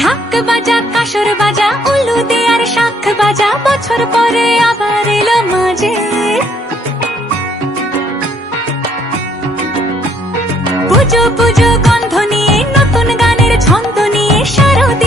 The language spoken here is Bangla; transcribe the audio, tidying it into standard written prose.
ঢাক বাজা কাসর বাজা উলু দে আর শাখ বাজা, বছর পরে আবার এলো মাঝে। পুজো পুজো গন্ধ নিয়ে, নতুন গানের ছন্দ নিয়ে, শারদ